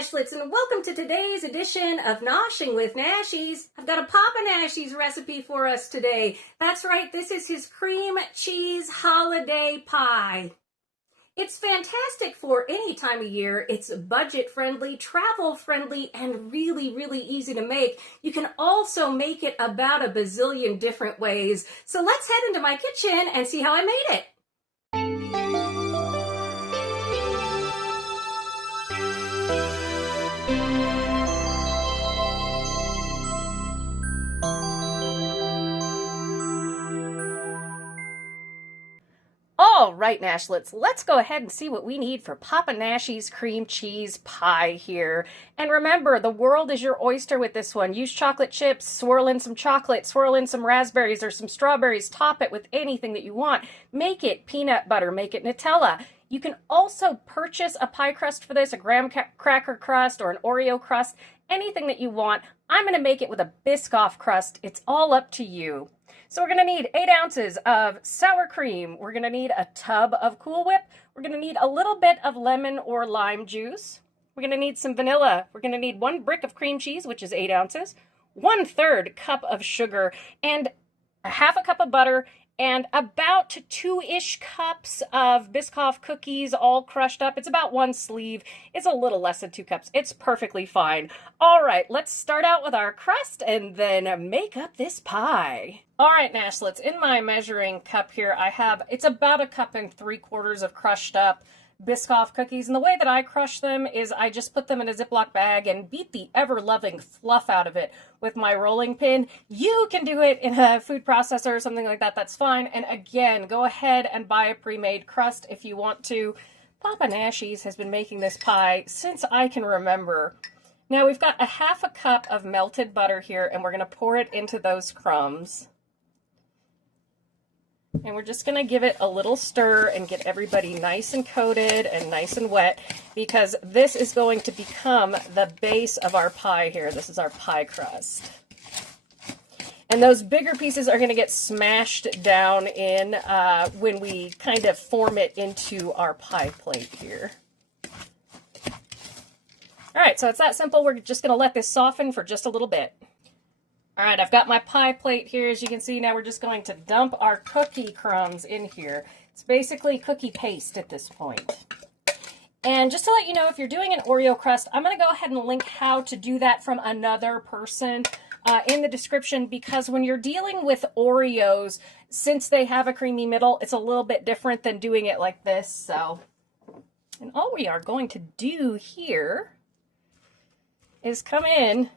Nashlets, and welcome to today's edition of Noshing with Nashies. I've got a Papa Nashies recipe for us today. That's right, this is his cream cheese holiday pie. It's fantastic for any time of year. It's budget friendly, travel friendly, and really, really easy to make. You can also make it about a bazillion different ways. So let's head into my kitchen and see how I made it. All right, Nashlets, let's go ahead and see what we need for Papa Nashies cream cheese pie here. And remember, the world is your oyster with this one. Use chocolate chips, swirl in some chocolate, swirl in some raspberries or some strawberries, top it with anything that you want. Make it peanut butter, make it Nutella. You can also purchase a pie crust for this, a graham cracker crust or an Oreo crust, anything that you want. I'm going to make it with a Biscoff crust. It's all up to you. So we're going to need 8 ounces of sour cream. We're going to need a tub of Cool Whip. We're going to need a little bit of lemon or lime juice. We're going to need some vanilla. We're going to need 1 brick of cream cheese, which is 8 ounces, 1/3 cup of sugar, and a half a cup of butter, and about 2-ish cups of Biscoff cookies all crushed up. It's about 1 sleeve. It's a little less than 2 cups. It's perfectly fine. All right, let's start out with our crust and then make up this pie. All right, Nashlets, in my measuring cup here, I have, it's about 1 3/4 cups of crushed up Biscoff cookies. And the way that I crush them is I just put them in a Ziploc bag and beat the ever-loving fluff out of it with my rolling pin. You can do it in a food processor or something like that. That's fine. And again, go ahead and buy a pre-made crust if you want to. Papa Nashies has been making this pie since I can remember. Now we've got a half a cup of melted butter here, and we're going to pour it into those crumbs. And we're just going to give it a little stir and get everybody nice and coated and nice and wet, because this is going to become the base of our pie here. This is our pie crust. And those bigger pieces are going to get smashed down in when we kind of form it into our pie plate here. All right, so it's that simple. We're just going to let this soften for just a little bit. All right, I've got my pie plate here. As you can see, now we're just going to dump our cookie crumbs in here. It's basically cookie paste at this point. And just to let you know, if you're doing an Oreo crust, I'm going to go ahead and link how to do that from another person in the description, because when you're dealing with Oreos, since they have a creamy middle, it's a little bit different than doing it like this. So, and all we are going to do here is come in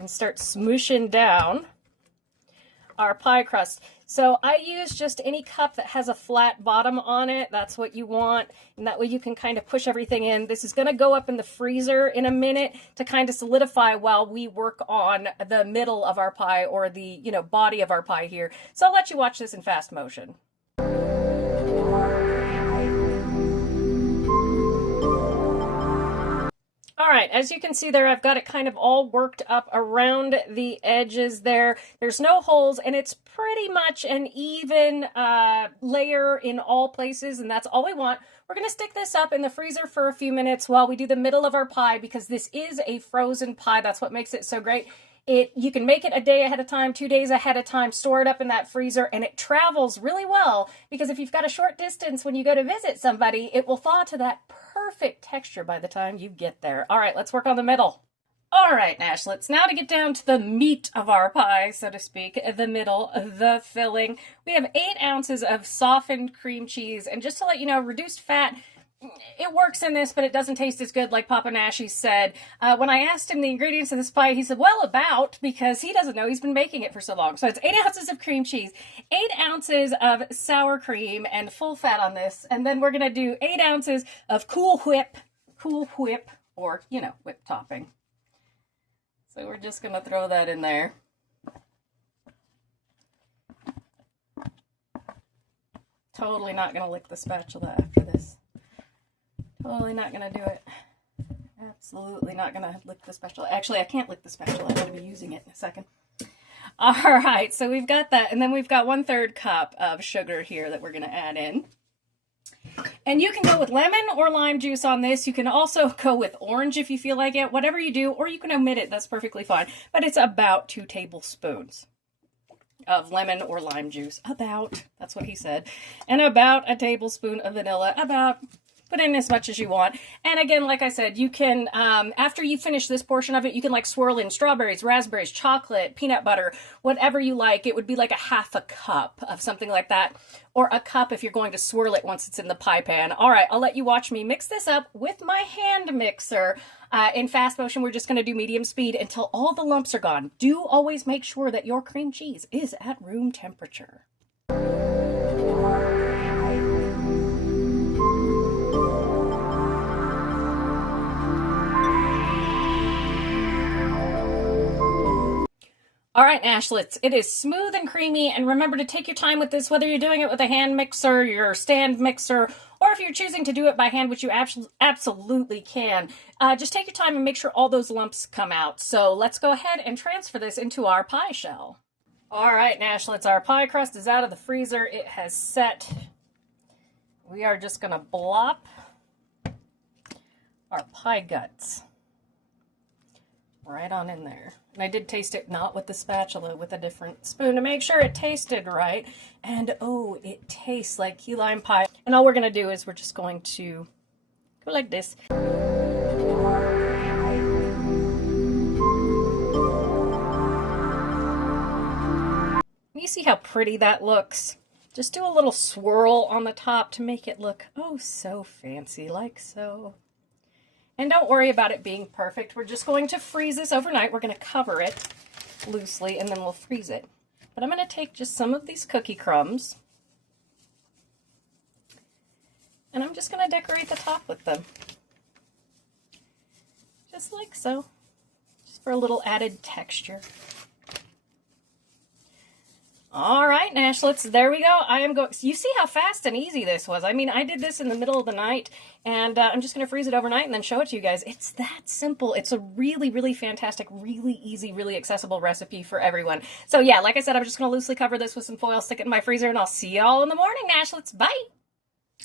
and start smooshing down our pie crust. So I use just any cup that has a flat bottom on it. That's what you want. And that way you can kind of push everything in. This is going to go up in the freezer in a minute to kind of solidify while we work on the middle of our pie, or the, body of our pie here. So I'll let you watch this in fast motion. All right, as you can see there, I've got it kind of all worked up around the edges there. There's no holes, and it's pretty much an even layer in all places, and that's all we want. We're going to stick this up in the freezer for a few minutes while we do the middle of our pie, because this is a frozen pie. That's what makes it so great. You can make it a day ahead of time, 2 days ahead of time, store it up in that freezer, and it travels really well, because if you've got a short distance when you go to visit somebody, it will thaw to that perfect texture by the time you get there. All right, let's work on the middle. All right, Nashlets, now to get down to the meat of our pie, so to speak, the middle, the filling. We have 8 ounces of softened cream cheese, and just to let you know, reduced fat, it works in this, but it doesn't taste as good, like Papa Nashies said. When I asked him the ingredients of this pie, he said, well, because he doesn't know, he's been making it for so long. So it's 8 ounces of cream cheese, 8 ounces of sour cream, and full fat on this. And then we're going to do 8 ounces of Cool Whip, or, whip topping. So we're just going to throw that in there. Totally not going to lick the spatula after this. Totally not going to do it. Absolutely not going to lick the spatula. Actually, I can't lick the spatula. I'm going to be using it in a second. All right, so we've got that. And then we've got 1/3 cup of sugar here that we're going to add in. And you can go with lemon or lime juice on this. You can also go with orange if you feel like it, whatever you do, or you can omit it. That's perfectly fine. But it's about 2 tablespoons of lemon or lime juice. That's what he said. And about a tablespoon of vanilla. Put in as much as you want. And again, like I said, you can, after you finish this portion of it, you can like swirl in strawberries, raspberries, chocolate, peanut butter, whatever you like. It would be like a half a cup of something like that, or a cup if you're going to swirl it once it's in the pie pan. All right, I'll let you watch me mix this up with my hand mixer. In fast motion, we're just going to do medium speed until all the lumps are gone. Do always make sure that your cream cheese is at room temperature. All right, Nashlets, it is smooth and creamy, and remember to take your time with this, whether you're doing it with a hand mixer, your stand mixer, or if you're choosing to do it by hand, which you absolutely can. Just take your time and make sure all those lumps come out. So let's go ahead and transfer this into our pie shell. All right, Nashlets, our pie crust is out of the freezer. It has set. We are just going to blop our pie guts right on in there. And I did taste it not with the spatula, with a different spoon to make sure it tasted right. And oh, it tastes like key lime pie. And all we're going to do is we're just going to go like this. You see how pretty that looks? Just do a little swirl on the top to make it look oh so fancy, like so. And don't worry about it being perfect. We're just going to freeze this overnight. We're going to cover it loosely and then we'll freeze it. But I'm going to take just some of these cookie crumbs and I'm just going to decorate the top with them. Just like so. Just for a little added texture. All right, Nashlets, there we go. I am going. You see how fast and easy this was. I mean, I did this in the middle of the night, and I'm just going to freeze it overnight and then show it to you guys. It's that simple. It's a really, really fantastic, really easy, really accessible recipe for everyone. So yeah, like I said, I'm just going to loosely cover this with some foil, stick it in my freezer, and I'll see y'all in the morning, Nashlets. Bye.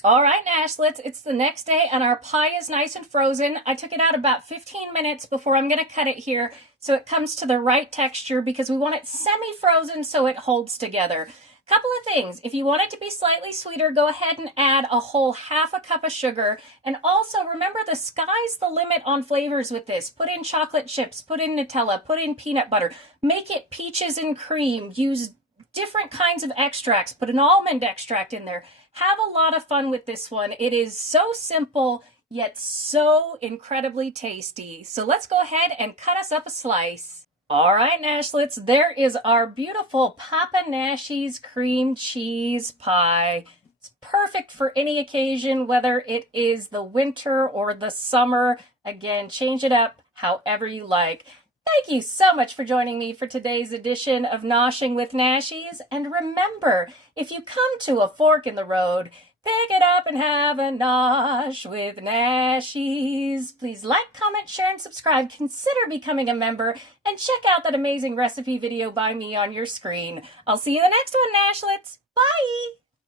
All right, Nashlets, it's the next day and our pie is nice and frozen. I took it out about 15 minutes before I'm going to cut it here so it comes to the right texture because we want it semi-frozen so it holds together. Couple of things. If you want it to be slightly sweeter, go ahead and add a whole half a cup of sugar. And also remember, the sky's the limit on flavors with this. Put in chocolate chips, put in Nutella, put in peanut butter. Make it peaches and cream. Use different kinds of extracts. Put an almond extract in there. Have a lot of fun with this one. It is so simple, yet so incredibly tasty. So let's go ahead and cut us up a slice. All right, Nashlets, there is our beautiful Papa Nashies cream cheese pie. It's perfect for any occasion, whether it is the winter or the summer. Again, change it up however you like. Thank you so much for joining me for today's edition of Noshing with Nashies. And remember, if you come to a fork in the road, pick it up and have a nosh with Nashies. Please like, comment, share, and subscribe. Consider becoming a member and check out that amazing recipe video by me on your screen. I'll see you in the next one, Nashlets.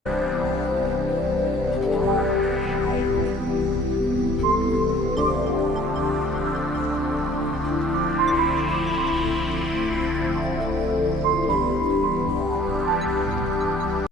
Bye!